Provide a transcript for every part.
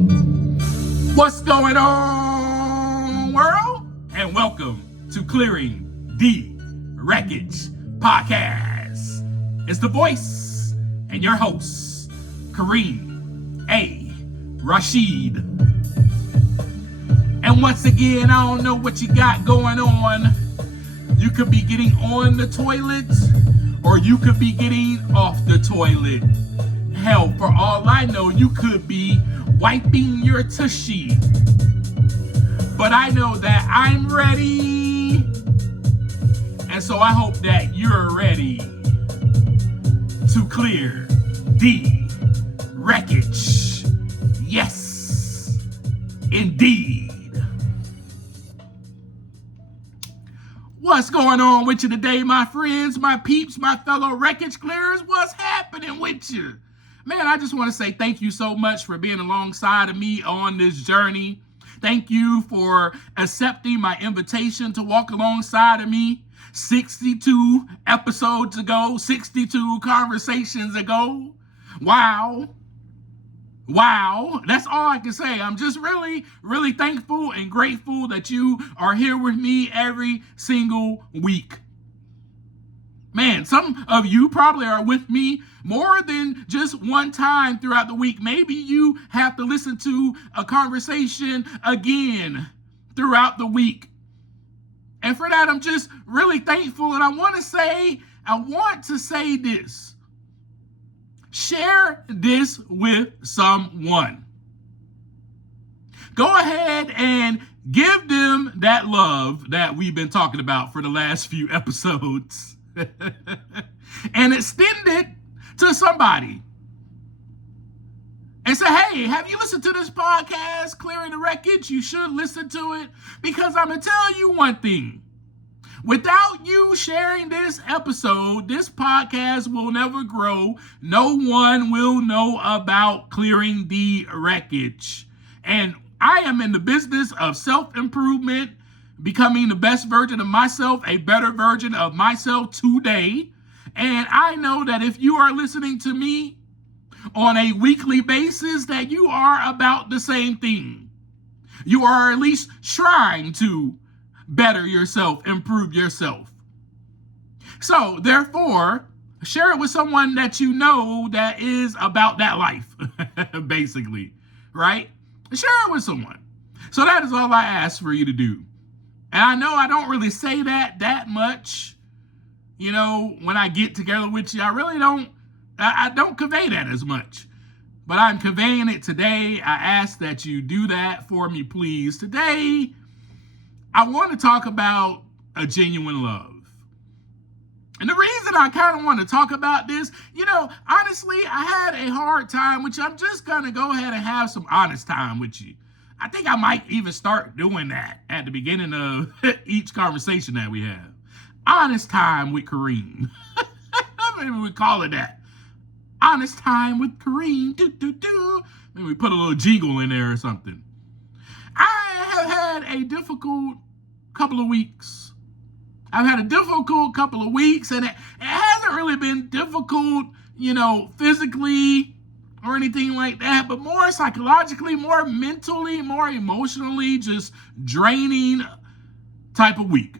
What's going on, world? And welcome to Clearing the Wreckage Podcast. It's the voice and your host, Kareem A. Rashid. And once again, I don't know what you got going on. You could be getting on the toilet, or you could be getting off the toilet. Hell, for all I know, you could be wiping your tushy. But I know that I'm ready. And so I hope that you're ready to clear the wreckage. Yes, indeed. What's going on with you today, my friends, my peeps, my fellow Wreckage Clearers? What's happening with you? Man, I just want to say thank you so much for being alongside of me on this journey. Thank you for accepting my invitation to walk alongside of me 62 episodes ago, 62 conversations ago. Wow. That's all I can say. I'm just really, really thankful and grateful that you are here with me every single week. Man, some of you probably are with me more than just one time throughout the week. Maybe you have to listen to a conversation again throughout the week. And for that, I'm just really thankful. And I want to say this. Share this with someone. Go ahead and give them that love that we've been talking about for the last few episodes. And extend it to somebody and say, hey, have you listened to this podcast, Clearing the Wreckage? You should listen to it, because I'm going to tell you one thing. Without you sharing this episode, this podcast will never grow. No one will know about Clearing the Wreckage. And I am in the business of self-improvement, becoming the best version of myself, a better version of myself today. And I know that if you are listening to me on a weekly basis, that you are about the same thing. You are at least trying to better yourself, improve yourself. So therefore, share it with someone that you know that is about that life, basically, right? Share it with someone. So that is all I ask for you to do. And I know I don't really say that much, you know, when I get together with you. I don't convey that as much. But I'm conveying it today. I ask that you do that for me, please. Today, I want to talk about a genuine love. And the reason I kind of want to talk about this, you know, honestly, I had a hard time, which I'm just going to go ahead and have some honest time with you. I think I might even start doing that at the beginning of each conversation that we have. Honest time with Kareem. Maybe we call it that. Honest time with Kareem. Maybe we put a little jingle in there or something. I have had a difficult couple of weeks. I've had a difficult couple of weeks, and it hasn't really been difficult, you know, physically or anything like that, but more psychologically, more mentally, more emotionally, just draining type of week.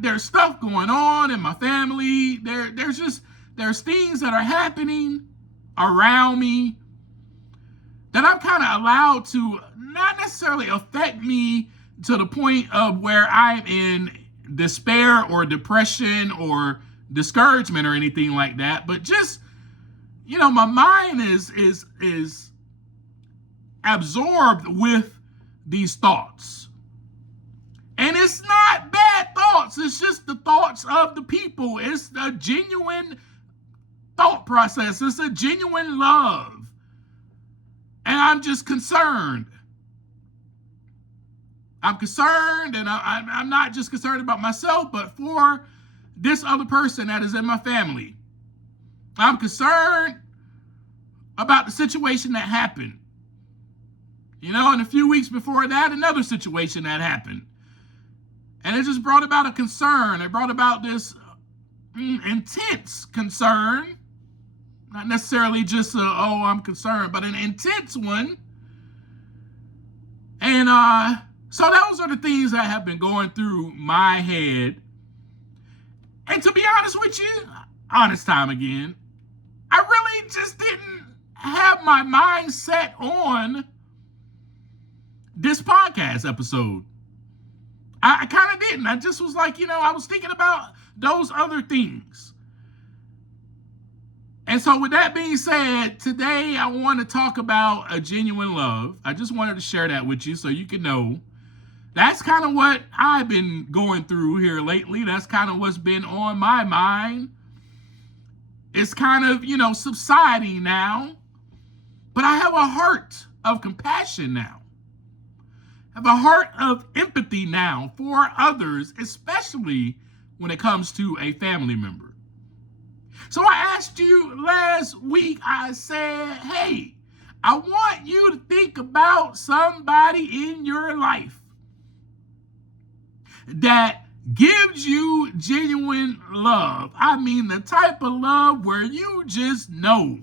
There's stuff going on in my family. There's things that are happening around me that I'm kind of allowed to not necessarily affect me to the point of where I'm in despair or depression or discouragement or anything like that, but just, you know, my mind is absorbed with these thoughts. And it's not bad thoughts. It's just the thoughts of the people. It's a genuine thought process. It's a genuine love. And I'm just concerned. I'm concerned, and I'm not just concerned about myself, but for this other person that is in my family. I'm concerned about the situation that happened. You know, and a few weeks before that, another situation that happened. And it just brought about a concern. It brought about this intense concern. Not necessarily just I'm concerned, but an intense one And so those are the things that have been going through my head. And to be honest with you, honest time again, I really just didn't have my mind set on this podcast episode. I kind of didn't. I just was like, I was thinking about those other things. And so with that being said, today I want to talk about a genuine love. I just wanted to share that with you so you can know. That's kind of what I've been going through here lately. That's kind of what's been on my mind. It's kind of, subsiding now. But I have a heart of compassion now. I have a heart of empathy now for others, especially when it comes to a family member. So I asked you last week, I said, hey, I want you to think about somebody in your life that gives you genuine love. I mean, the type of love where you just know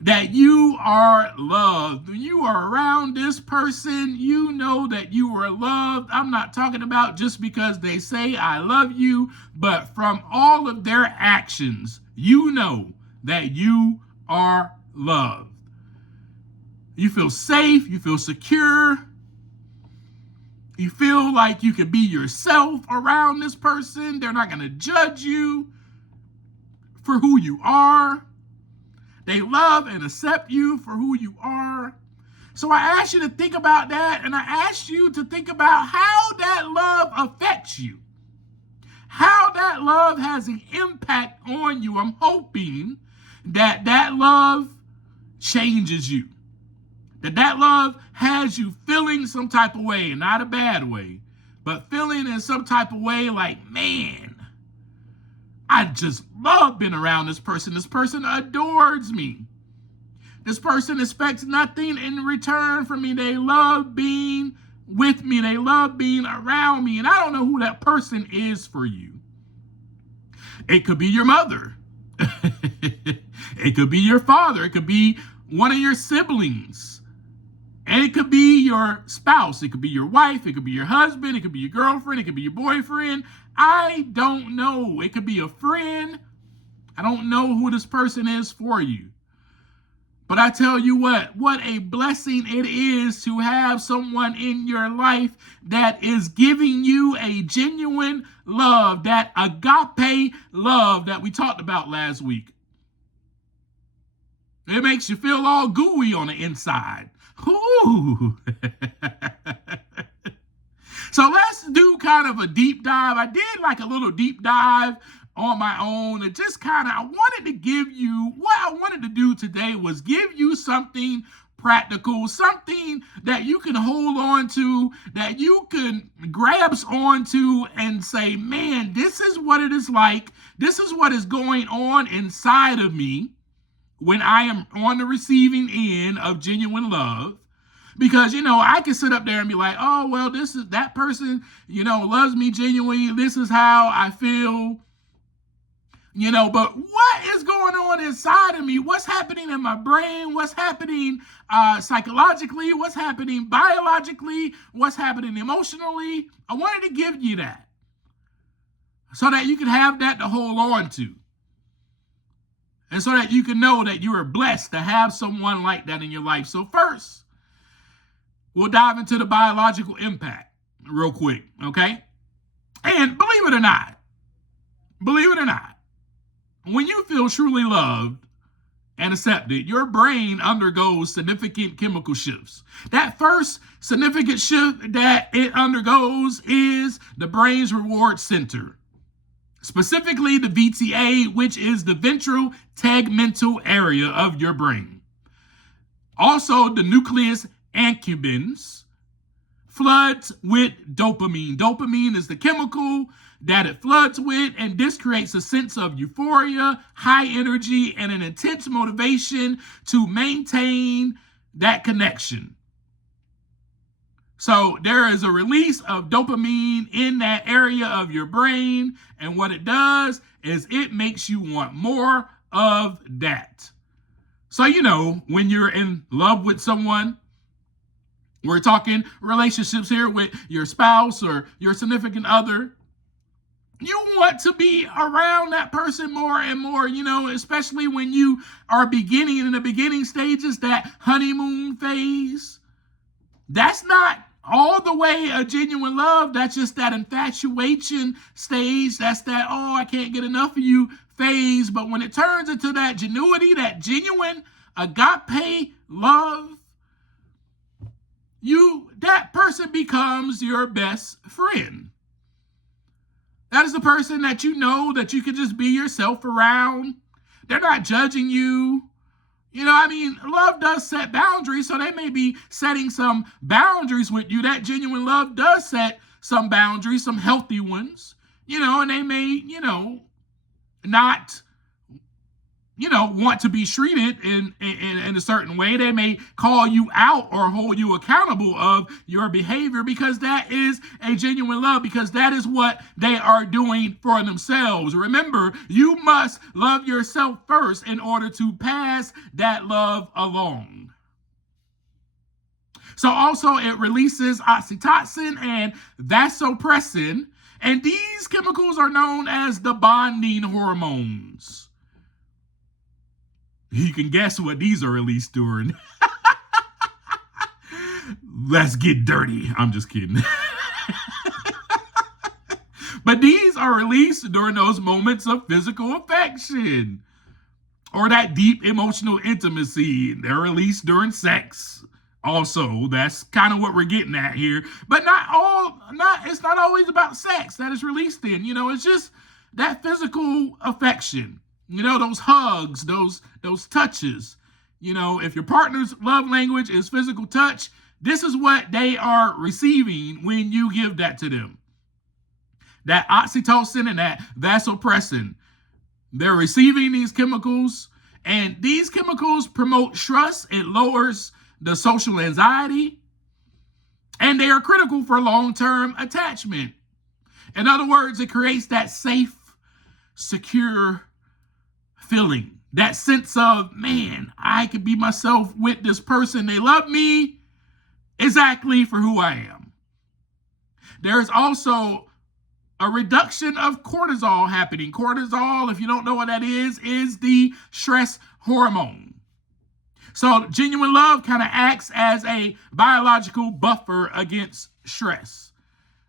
that you are loved. When you are around this person, you know that you are loved. I'm not talking about just because they say I love you, but from all of their actions, you know that you are loved. You feel safe, you feel secure. You feel like you can be yourself around this person. They're not going to judge you for who you are. They love and accept you for who you are. So I asked you to think about that, and I asked you to think about how that love affects you, how that love has an impact on you. I'm hoping that that love changes you. That love has you feeling some type of way, not a bad way, but feeling in some type of way like, man, I just love being around this person. This person adores me. This person expects nothing in return from me. They love being with me. They love being around me. And I don't know who that person is for you. It could be your mother. It could be your father. It could be one of your siblings. And it could be your spouse. It could be your wife. It could be your husband. It could be your girlfriend. It could be your boyfriend. I don't know. It could be a friend. I don't know who this person is for you. But I tell you what a blessing it is to have someone in your life that is giving you a genuine love, that agape love that we talked about last week. It makes you feel all gooey on the inside. Ooh. So let's do kind of a deep dive. I did like a little deep dive on my own. And just I wanted to give you, what I wanted to do today was give you something practical, something that you can hold on to, that you can grasp onto and say, man, this is what it is like. This is what is going on inside of me when I am on the receiving end of genuine love. Because, I can sit up there and be like, oh, well, that person, loves me genuinely. This is how I feel. But what is going on inside of me? What's happening in my brain? What's happening psychologically? What's happening biologically? What's happening emotionally? I wanted to give you that so that you can have that to hold on to. And so that you can know that you are blessed to have someone like that in your life. So first, we'll dive into the biological impact real quick, okay? And believe it or not, when you feel truly loved and accepted, your brain undergoes significant chemical shifts. That first significant shift that it undergoes is the brain's reward center. Specifically the VTA, which is the ventral tegmental area of your brain. Also, the nucleus accumbens floods with dopamine. Dopamine is the chemical that it floods with, and this creates a sense of euphoria, high energy, and an intense motivation to maintain that connection. So there is a release of dopamine in that area of your brain, and what it does is it makes you want more of that. So, when you're in love with someone, We're talking relationships here with your spouse or your significant other. You want to be around that person more and more, especially when you are beginning in the beginning stages, that honeymoon phase. That's not all the way a genuine love. That's just that infatuation stage. That's that, oh, I can't get enough of you phase. But when it turns into that genuity, that genuine agape love, that person becomes your best friend. That is the person that that you can just be yourself around. They're not judging you. Love does set boundaries, so they may be setting some boundaries with you. That genuine love does set some boundaries, some healthy ones, and they may, not want to be treated in a certain way. They may call you out or hold you accountable of your behavior, because that is a genuine love, because that is what they are doing for themselves. Remember, you must love yourself first in order to pass that love along. So also it releases oxytocin and vasopressin, and these chemicals are known as the bonding hormones. You can guess what these are released during. Let's get dirty. I'm just kidding. But these are released during those moments of physical affection or that deep emotional intimacy. They're released during sex. Also, that's kind of what we're getting at here. But it's not always about sex that is released in. It's just that physical affection. Those hugs, those touches. If your partner's love language is physical touch, this is what they are receiving when you give that to them. That oxytocin and that vasopressin. They're receiving these chemicals, and these chemicals promote trust. It lowers the social anxiety, and they are critical for long-term attachment. In other words, it creates that safe, secure feeling, that sense of, man, I can be myself with this person. They love me exactly for who I am. There's also a reduction of cortisol happening. Cortisol, if you don't know what that is the stress hormone. So genuine love kind of acts as a biological buffer against stress,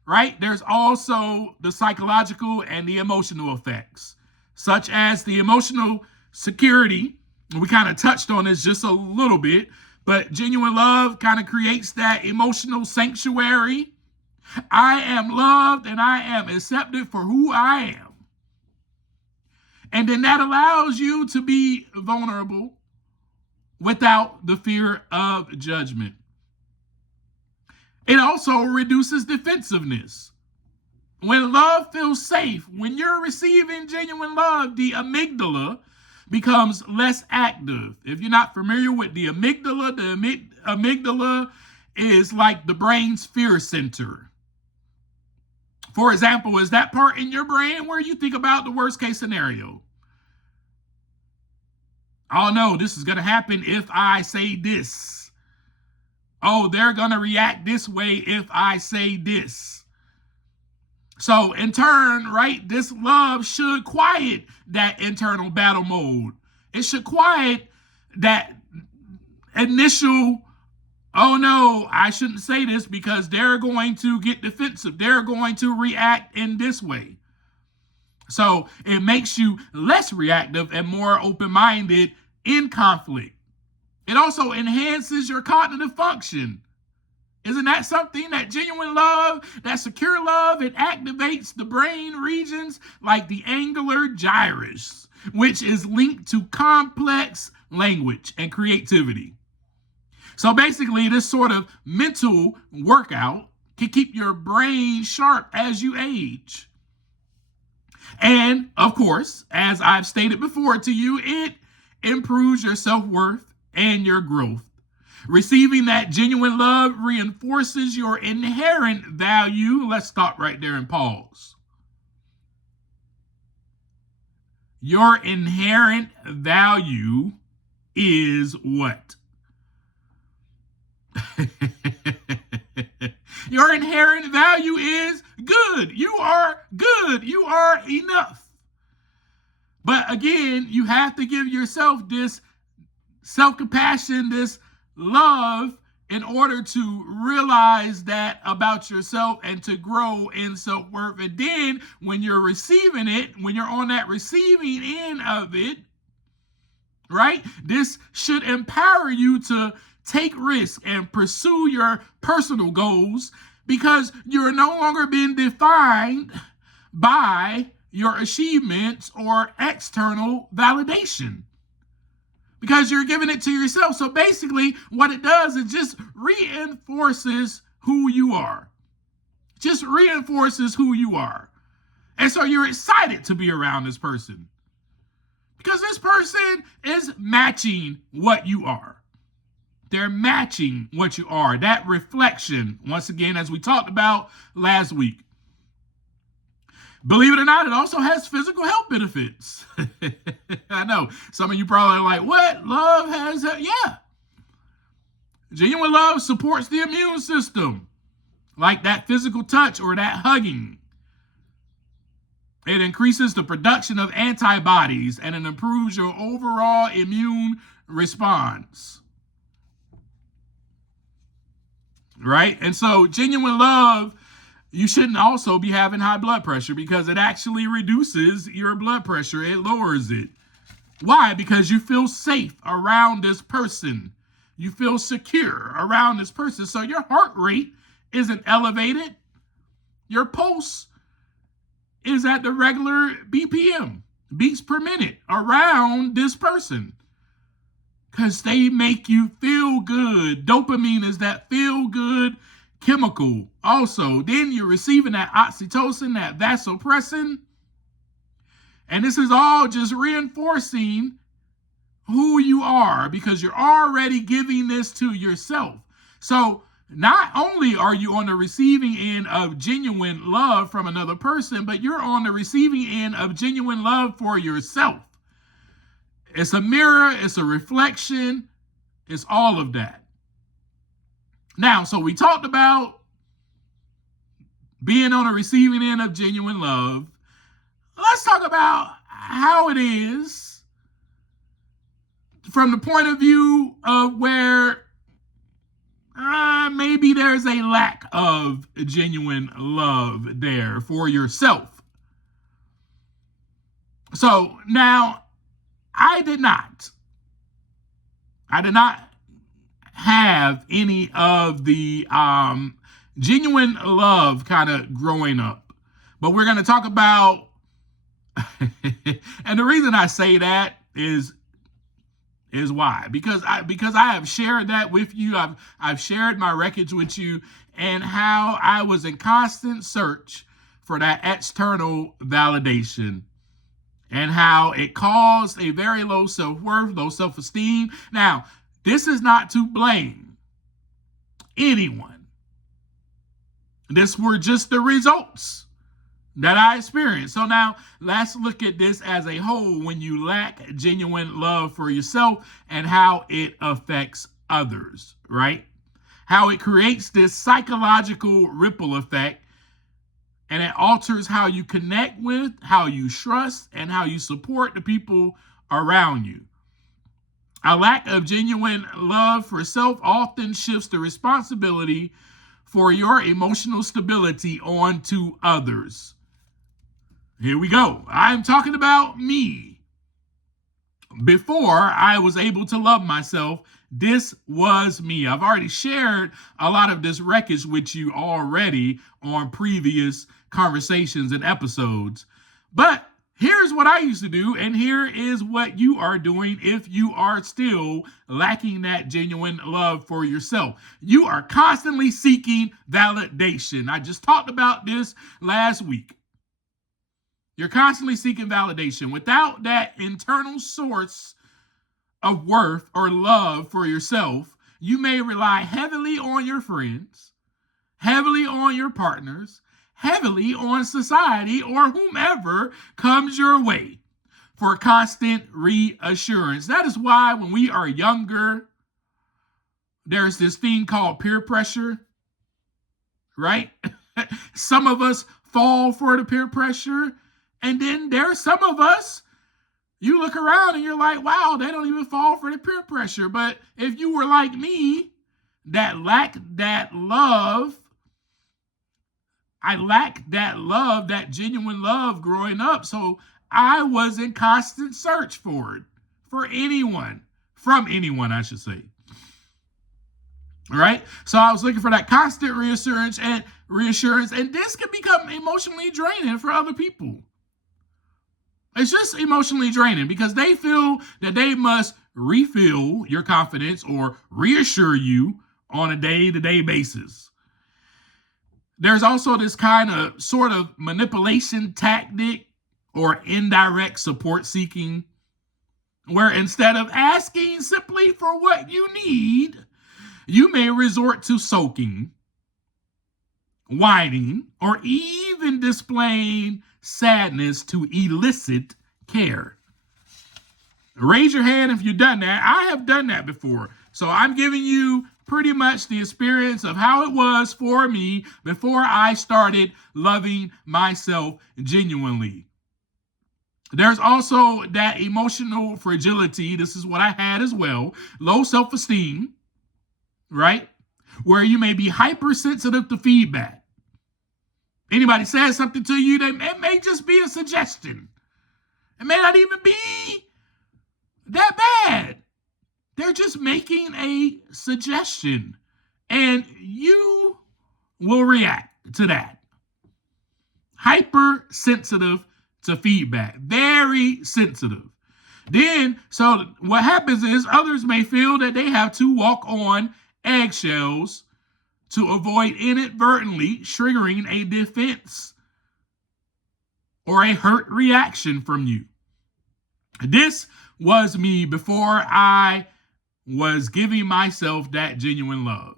right? There's also the psychological and the emotional effects, such as the emotional security. We kind of touched on this just a little bit, but genuine love kind of creates that emotional sanctuary. I am loved and I am accepted for who I am. And then that allows you to be vulnerable without the fear of judgment. It also reduces defensiveness. When love feels safe, when you're receiving genuine love, the amygdala becomes less active. If you're not familiar with the amygdala is like the brain's fear center. For example, is that part in your brain where you think about the worst case scenario. Oh no, this is going to happen if I say this. Oh, they're going to react this way if I say this. So in turn, right, this love should quiet that internal battle mode. It should quiet that initial, oh no, I shouldn't say this because they're going to get defensive. They're going to react in this way. So it makes you less reactive and more open-minded in conflict. It also enhances your cognitive function. Isn't that something? That genuine love, that secure love, it activates the brain regions like the angular gyrus, which is linked to complex language and creativity. So basically, this sort of mental workout can keep your brain sharp as you age. And of course, as I've stated before to you, it improves your self-worth and your growth. Receiving that genuine love reinforces your inherent value. Let's stop right there and pause. Your inherent value is what? Your inherent value is good. You are good. You are enough. But again, you have to give yourself this self-compassion, this love, in order to realize that about yourself and to grow in self-worth. And then when you're receiving it, when you're on that receiving end of it, right, this should empower you to take risks and pursue your personal goals, because you're no longer being defined by your achievements or external validation, because you're giving it to yourself. So basically what it does is just reinforces who you are. Just reinforces who you are. And so you're excited to be around this person, because this person is matching what you are. They're matching what you are. That reflection, once again, as we talked about last week. Believe it or not, it also has physical health benefits. I know some of you probably are like, what? Love has, yeah. Genuine love supports the immune system, like that physical touch or that hugging. It increases the production of antibodies and it improves your overall immune response. Right? And so genuine love, you shouldn't also be having high blood pressure, because it actually reduces your blood pressure. It lowers it. Why? Because you feel safe around this person. You feel secure around this person. So your heart rate isn't elevated. Your pulse is at the regular BPM, beats per minute, around this person, because they make you feel good. Dopamine is that feel good chemical. Also, then you're receiving that oxytocin, that vasopressin. And this is all just reinforcing who you are, because you're already giving this to yourself. So not only are you on the receiving end of genuine love from another person, but you're on the receiving end of genuine love for yourself. It's a mirror, it's a reflection, it's all of that. Now, so we talked about being on the receiving end of genuine love. Let's talk about how it is from the point of view of where maybe there's a lack of genuine love there for yourself. So now, I did not have any of the genuine love kind of growing up. But we're going to talk about, and the reason I say that is why, because I have shared that with you. I've shared my wreckage with you, and how I was in constant search for that external validation, and how it caused a very low self-worth, low self-esteem. Now, this is not to blame anyone. This were just the results that I experienced. So now let's look at this as a whole when you lack genuine love for yourself, and how it affects others, right? How it creates this psychological ripple effect, and it alters how you connect with, how you trust, and how you support the people around you. A lack of genuine love for self often shifts the responsibility for your emotional stability onto others. Here we go. I'm talking about me. Before I was able to love myself, this was me. I've already shared a lot of this wreckage with you already on previous conversations and episodes. But here's what I used to do, and here is what you are doing if you are still lacking that genuine love for yourself. You are constantly seeking validation. I just talked about this last week. You're constantly seeking validation. Without that internal source of worth or love for yourself, you may rely heavily on your friends, heavily on your partners, heavily on society or whomever comes your way for constant reassurance. That is why when we are younger, there's this thing called peer pressure, right? Some of us fall for the peer pressure. And then there's some of us, you look around and you're like, wow, they don't even fall for the peer pressure. But if you were like me, that lacked that love, I lacked that love, that genuine love growing up. So I was in constant search for it, for anyone, from anyone, I should say. All right. So I was looking for that constant reassurance, and this can become emotionally draining for other people. It's just emotionally draining because they feel that they must refill your confidence or reassure you on a day-to-day basis. There's also this kind of sort of manipulation tactic or indirect support seeking, where instead of asking simply for what you need, you may resort to sulking, whining, or even displaying sadness to elicit care. Raise your hand if you've done that. I have done that before. So I'm giving you pretty much the experience of how it was for me before I started loving myself genuinely. There's also that emotional fragility. This is what I had as well. Low self-esteem, right? Where you may be hypersensitive to feedback. Anybody says something to you, it may just be a suggestion. It may not even be that bad. They're just making a suggestion, and you will react to that. Hypersensitive to feedback, very sensitive. Then, so what happens is others may feel that they have to walk on eggshells to avoid inadvertently triggering a defense or a hurt reaction from you. This was me before I was giving myself that genuine love.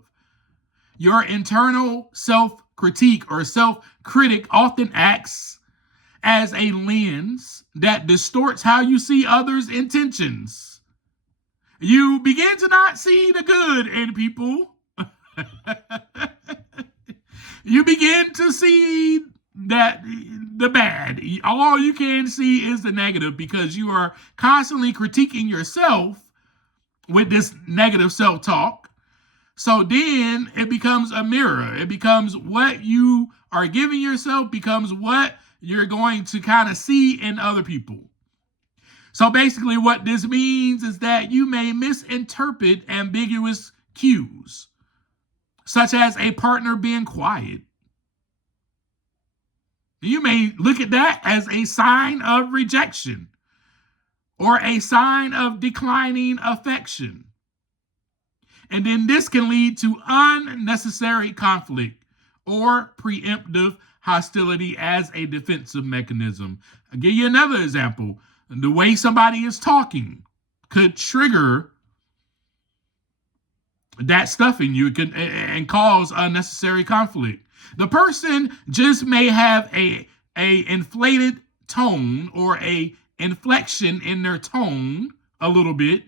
Your internal self-critique or self-critic often acts as a lens that distorts how you see others' intentions. You begin to not see the good in people. You begin to see that the bad. All you can see is the negative because you are constantly critiquing yourself with this negative self-talk. So then it becomes a mirror. It becomes what you are giving yourself becomes what you're going to kind of see in other people. So basically what this means is that you may misinterpret ambiguous cues, such as a partner being quiet. You may look at that as a sign of rejection or a sign of declining affection. And then this can lead to unnecessary conflict or preemptive hostility as a defensive mechanism. I'll give you another example. The way somebody is talking could trigger that stuff in you and cause unnecessary conflict. The person just may have a inflated tone or a inflection in their tone a little bit.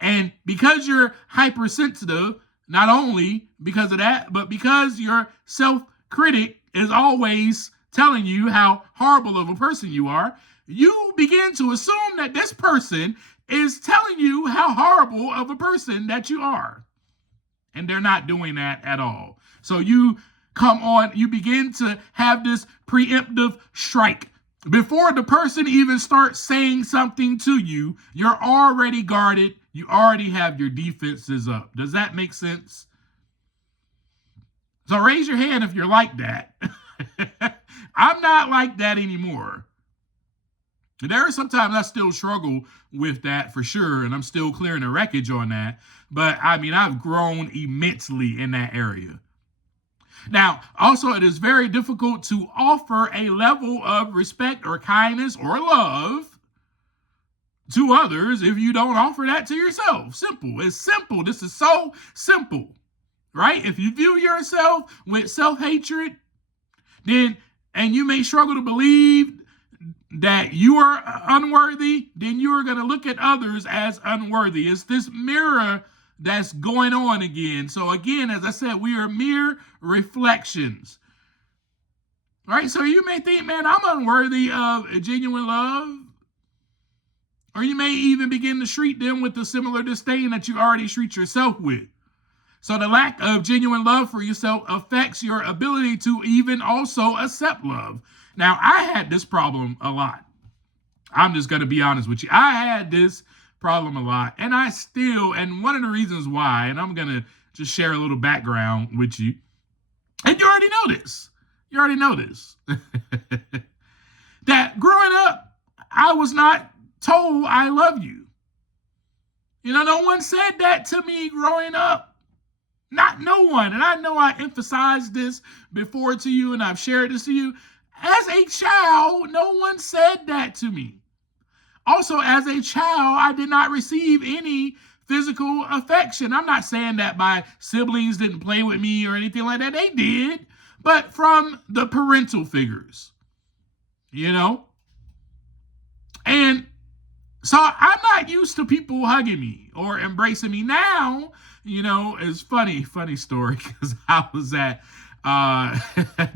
And because you're hypersensitive, not only because of that, but because your self-critic is always telling you how horrible of a person you are, you begin to assume that this person is telling you how horrible of a person that you are. And they're not doing that at all. So you begin to have this preemptive strike. Before the person even starts saying something to you, you're already guarded. You already have your defenses up. Does that make sense? So raise your hand if you're like that. I'm not like that anymore. There are sometimes I still struggle with that for sure, and I'm still clearing the wreckage on that. But I mean, I've grown immensely in that area. Now, also, it is very difficult to offer a level of respect or kindness or love to others if you don't offer that to yourself. Simple. It's simple. This is so simple, right? If you view yourself with self-hatred, and you may struggle to believe that you are unworthy, then you are going to look at others as unworthy. It's this mirror that's going on again. So again, as I said, we are mere reflections. All right, so you may think, man, I'm unworthy of a genuine love. Or you may even begin to treat them with the similar disdain that you already treat yourself with. So the lack of genuine love for yourself affects your ability to even also accept love. Now, I had this problem a lot. I'm just going to be honest with you. I had this problem a lot, and and one of the reasons why, and I'm going to just share a little background with you, and you already know this. That growing up, I was not told I love you. No one said that to me growing up. Not no one. And I know I emphasized this before to you, and I've shared this to you. As a child, no one said that to me. Also, as a child, I did not receive any physical affection. I'm not saying that my siblings didn't play with me or anything like that. They did, but from the parental figures, And so I'm not used to people hugging me or embracing me. Now, it's funny story, because I was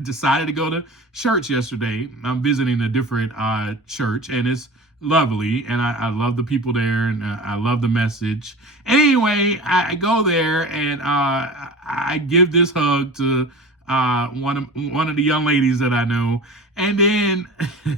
decided to go to church yesterday. I'm visiting a different church, and it's lovely, and I love the people there, and I love the message. Anyway, I go there, and I give this hug to one of the young ladies that I know, and then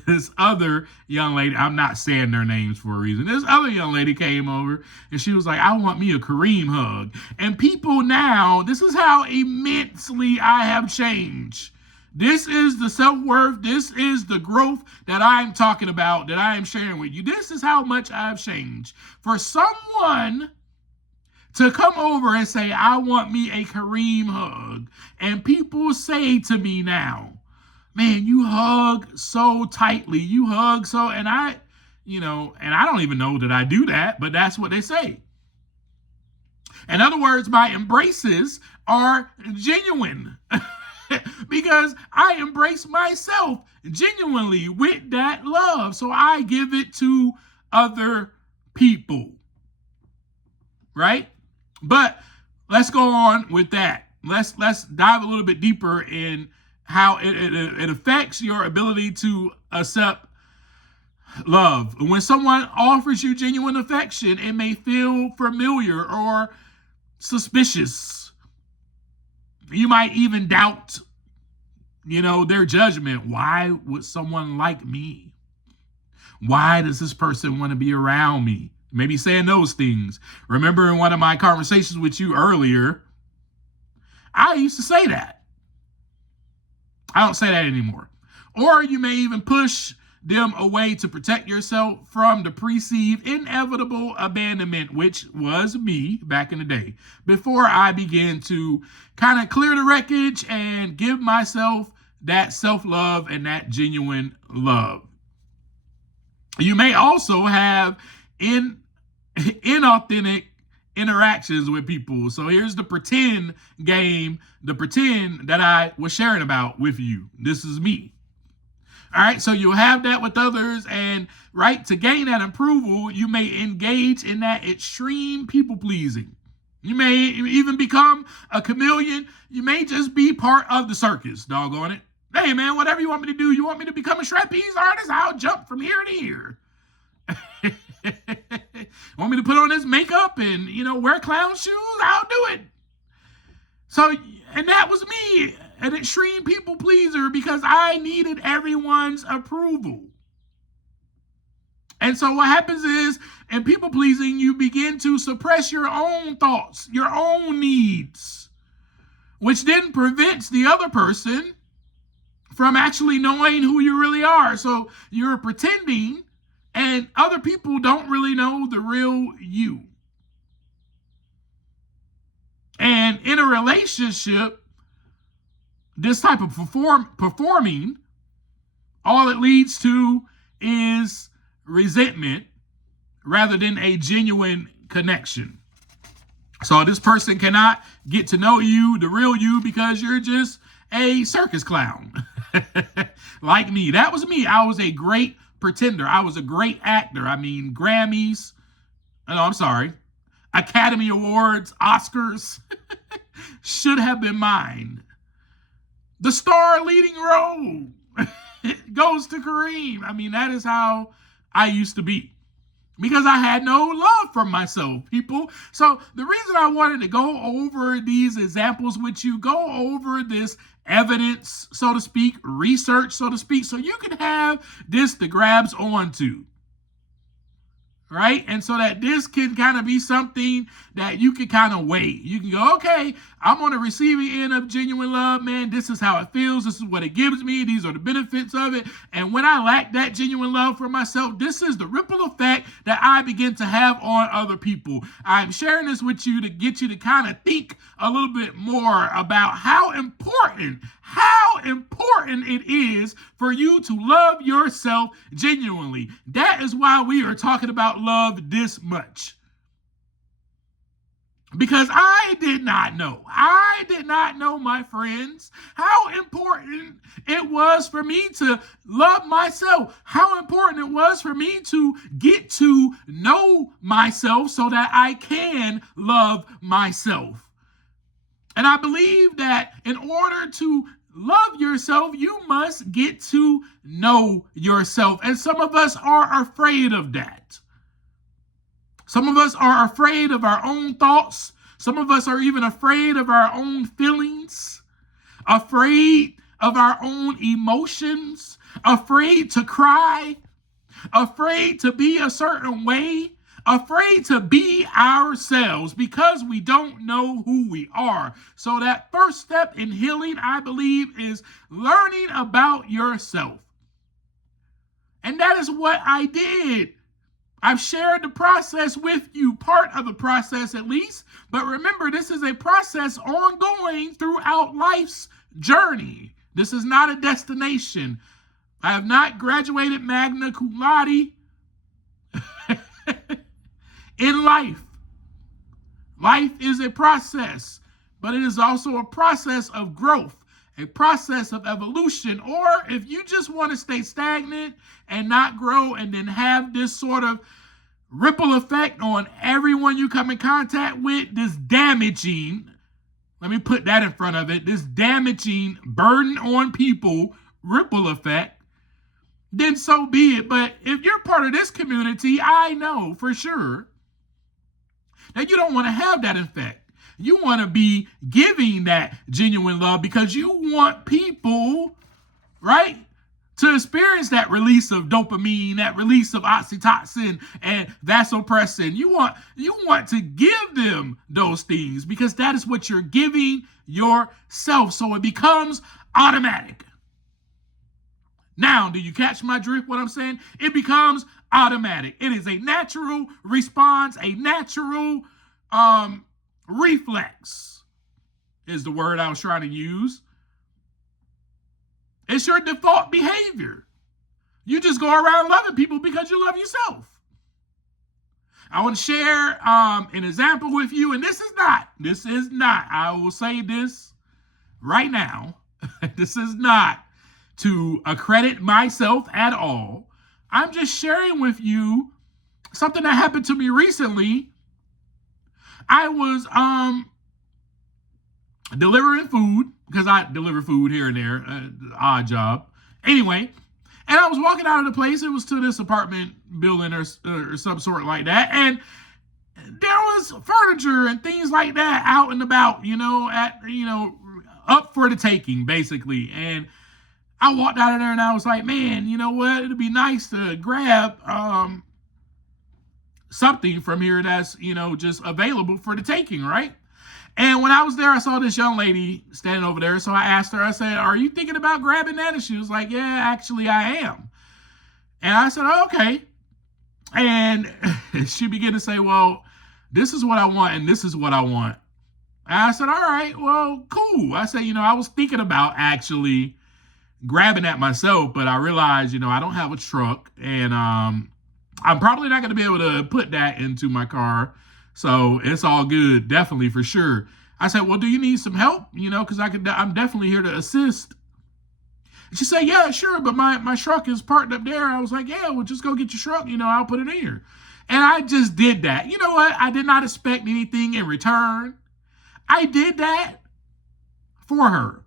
this other young lady, I'm not saying their names for a reason, this other young lady came over, and she was like, I want me a Kareem hug. And people now, this is how immensely I have changed. This is the self-worth, this is the growth that I'm talking about, that I am sharing with you. This is how much I've changed. For someone to come over and say, I want me a Kareem hug, and people say to me now, man, you hug so tightly, you hug so, and I don't even know that I do that, but that's what they say. In other words, my embraces are genuine because I embrace myself genuinely with that love. So I give it to other people, right? But let's go on with that. Let's dive a little bit deeper in how it affects your ability to accept love. When someone offers you genuine affection, it may feel familiar or suspicious. You might even doubt, their judgment. Why would someone like me? Why does this person want to be around me? Maybe saying those things. Remember in one of my conversations with you earlier, I used to say that. I don't say that anymore. Or you may even push them away to protect yourself from the perceived inevitable abandonment, which was me back in the day, before I began to kind of clear the wreckage and give myself that self-love and that genuine love. You may also have inauthentic interactions with people. So here's the pretend game, the pretend that I was sharing about with you. This is me. All right, so you'll have that with others, and to gain that approval, you may engage in that extreme people pleasing. You may even become a chameleon. You may just be part of the circus, doggone it. Hey man, whatever you want me to do, you want me to become a trapeze artist? I'll jump from here to here. Want me to put on this makeup and, wear clown shoes? I'll do it. So, and that was me, an extreme people pleaser, because I needed everyone's approval. And so what happens is, in people pleasing, you begin to suppress your own thoughts, your own needs, which then prevents the other person from actually knowing who you really are. So you're pretending, and other people don't really know the real you. And in a relationship, this type of performing, all it leads to is resentment rather than a genuine connection. So this person cannot get to know you, the real you, because you're just a circus clown. Like me. That was me. I was a great pretender. I was a great actor. I mean, Grammys. No, I'm sorry. Academy Awards, Oscars should have been mine. The star leading role goes to Kareem. I mean, that is how I used to be, because I had no love for myself, people. So the reason I wanted to go over these examples with you, go over this evidence, so to speak, research, so to speak, so you can have this to grabs onto. Right? And so that this can kind of be something that you can kind of weigh. You can go, okay, I'm on the receiving end of genuine love, man. This is how it feels. This is what it gives me. These are the benefits of it. And when I lack that genuine love for myself, this is the ripple effect that I begin to have on other people. I'm sharing this with you to get you to kind of think a little bit more about how important it is for you to love yourself genuinely. That is why we are talking about love this much. Because I did not know, my friends, how important it was for me to love myself, how important it was for me to get to know myself so that I can love myself. And I believe that in order to love yourself, you must get to know yourself. And some of us are afraid of that. Some of us are afraid of our own thoughts. Some of us are even afraid of our own feelings, afraid of our own emotions, afraid to cry, afraid to be a certain way, afraid to be ourselves because we don't know who we are. So that first step in healing, I believe, is learning about yourself. And that is what I did. I've shared the process with you, part of the process at least. But remember, this is a process ongoing throughout life's journey. This is not a destination. I have not graduated magna cum laude in life. Life is a process, but it is also a process of growth, a process of evolution. Or if you just want to stay stagnant and not grow and then have this sort of ripple effect on everyone you come in contact with, this damaging, let me put that in front of it, this damaging burden on people ripple effect, then so be it. But if you're part of this community, I know for sure that you don't want to have that effect. You want to be giving that genuine love because you want people, right, to experience that release of dopamine, that release of oxytocin and vasopressin. You want to give them those things because that is what you're giving yourself. So it becomes automatic. Now, do you catch my drift, what I'm saying? It becomes automatic. It is a natural response, a natural reflex is the word I was trying to use. It's your default behavior. You just go around loving people because you love yourself. I want to share an example with you, and this is not, I will say this right now, this is not to accredit myself at all. I'm just sharing with you something that happened to me recently. I was delivering food, because I deliver food here and there, odd job. Anyway, and I was walking out of the place. It was to this apartment building or some sort like that. And there was furniture and things like that out and about, up for the taking, basically. And I walked out of there and I was like, man, you know what? It'd be nice to grab something from here that's, just available for the taking, right? And when I was there, I saw this young lady standing over there. So I asked her, I said, are you thinking about grabbing that? And she was like, yeah, actually I am. And I said, oh, okay. And she began to say, well, this is what I want and this is what I want. And I said, all right, well, cool. I said, I was thinking about actually grabbing that myself, but I realized, I don't have a truck and I'm probably not going to be able to put that into my car. So it's all good, definitely, for sure. I said, well, do you need some help? Because I'm definitely here to assist. And she said, yeah, sure, but my truck is parked up there. I was like, yeah, well, just go get your truck. I'll put it in here. And I just did that. You know what? I did not expect anything in return. I did that for her.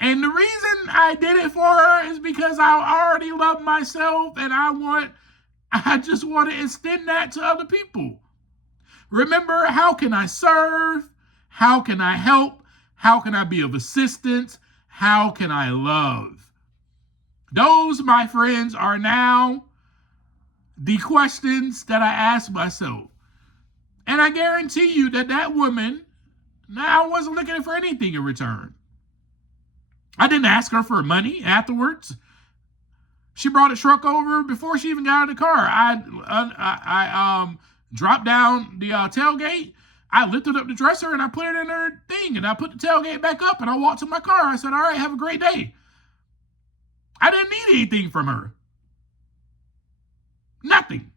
And the reason I did it for her is because I already love myself, and I just want to extend that to other people. Remember, how can I serve? How can I help? How can I be of assistance? How can I love? Those, my friends, are now the questions that I ask myself. And I guarantee you that woman, now I wasn't looking for anything in return. I didn't ask her for money afterwards. She brought a truck over before she even got out of the car. I dropped down the tailgate. I lifted up the dresser and I put it in her thing, and I put the tailgate back up, and I walked to my car. I said, all right, have a great day. I didn't need anything from her. Nothing.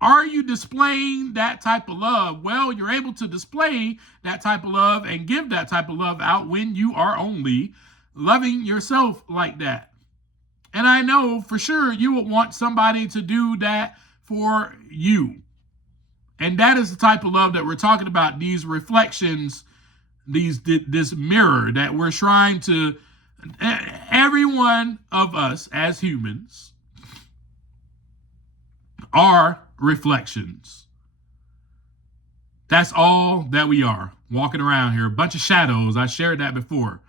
Are you displaying that type of love? Well, you're able to display that type of love and give that type of love out when you are only loving yourself like that. And I know for sure you would want somebody to do that for you. And that is the type of love that we're talking about. These reflections, this mirror that we're trying to, every one of us as humans are reflections. That's all that we are, walking around here. A bunch of shadows. I shared that before.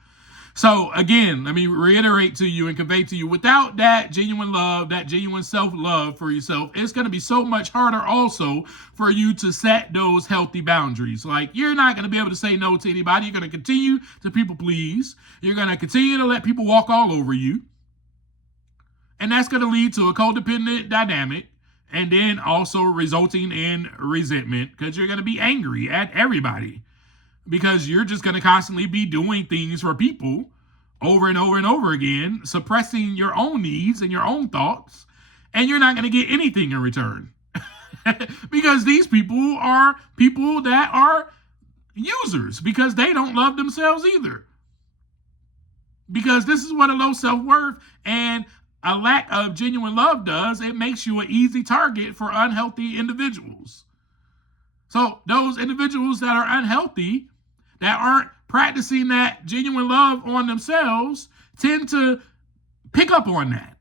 So again, let me reiterate to you and convey to you, without that genuine love, that genuine self-love for yourself, it's going to be so much harder also for you to set those healthy boundaries. Like, you're not going to be able to say no to anybody. You're going to continue to people please. You're going to continue to let people walk all over you. And that's going to lead to a codependent dynamic, and then also resulting in resentment, because you're going to be angry at everybody. Because you're just going to constantly be doing things for people over and over and over again, suppressing your own needs and your own thoughts, and you're not going to get anything in return. Because these people are people that are users, because they don't love themselves either. Because this is what a low self-worth and a lack of genuine love does. It makes you an easy target for unhealthy individuals. So those individuals that are unhealthy, that aren't practicing that genuine love on themselves, tend to pick up on that.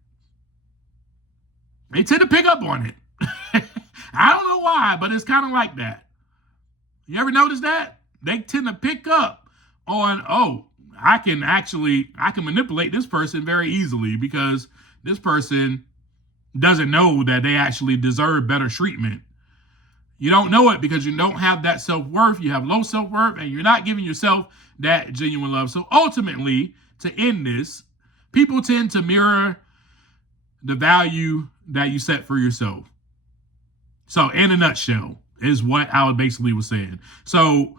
They tend to pick up on it. I don't know why, but it's kind of like that. You ever notice that? They tend to pick up on, oh, I can manipulate this person very easily, because this person doesn't know that they actually deserve better treatment. You don't know it because you don't have that self-worth. You have low self-worth, and you're not giving yourself that genuine love. So ultimately, to end this, people tend to mirror the value that you set for yourself. So in a nutshell is what I basically was saying. So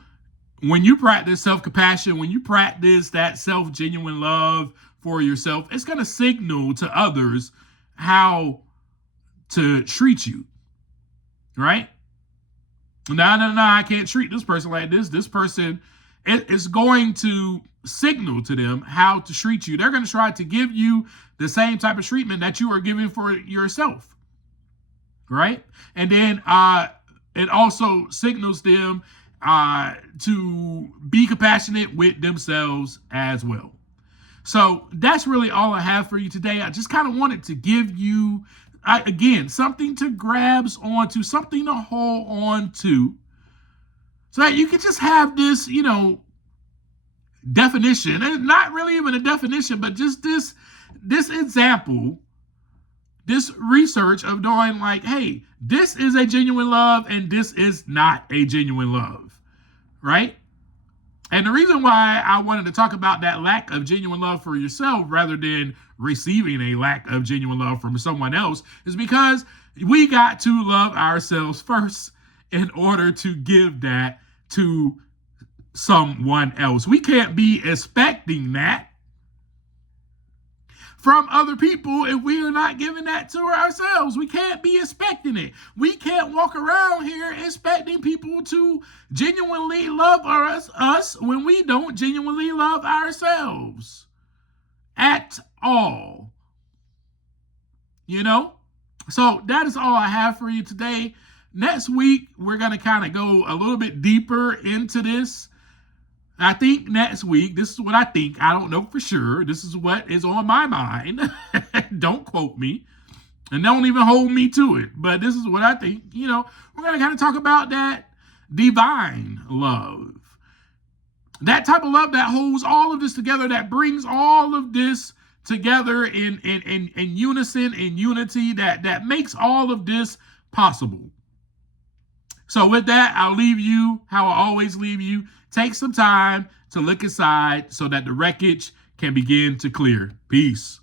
when you practice self-compassion, when you practice that self-genuine love for yourself, it's going to signal to others how to treat you, right? No, I can't treat this person like this. This person, it's going to signal to them how to treat you. They're going to try to give you the same type of treatment that you are giving for yourself, right? And then it also signals them to be compassionate with themselves as well. So that's really all I have for you today. I just kind of wanted to give you, again, something to grasp onto, something to hold on to, so that you can just have this, definition, and not really even a definition, but just this example, this research of knowing, like, hey, this is a genuine love and this is not a genuine love, right? And the reason why I wanted to talk about that lack of genuine love for yourself rather than receiving a lack of genuine love from someone else is because we got to love ourselves first in order to give that to someone else. We can't be expecting that from other people if we are not giving that to ourselves. We can't be expecting it. We can't walk around here expecting people to genuinely love us when we don't genuinely love ourselves at all. So that is all I have for you today. Next week, we're going to kind of go a little bit deeper into this. I think next week, this is what I think. I don't know for sure. This is what is on my mind. Don't quote me. And don't even hold me to it. But this is what I think. We're going to kind of talk about that divine love. That type of love that holds all of this together, that brings all of this together in unison, in unity, that makes all of this possible. So with that, I'll leave you how I always leave you. Take some time to look inside so that the wreckage can begin to clear. Peace.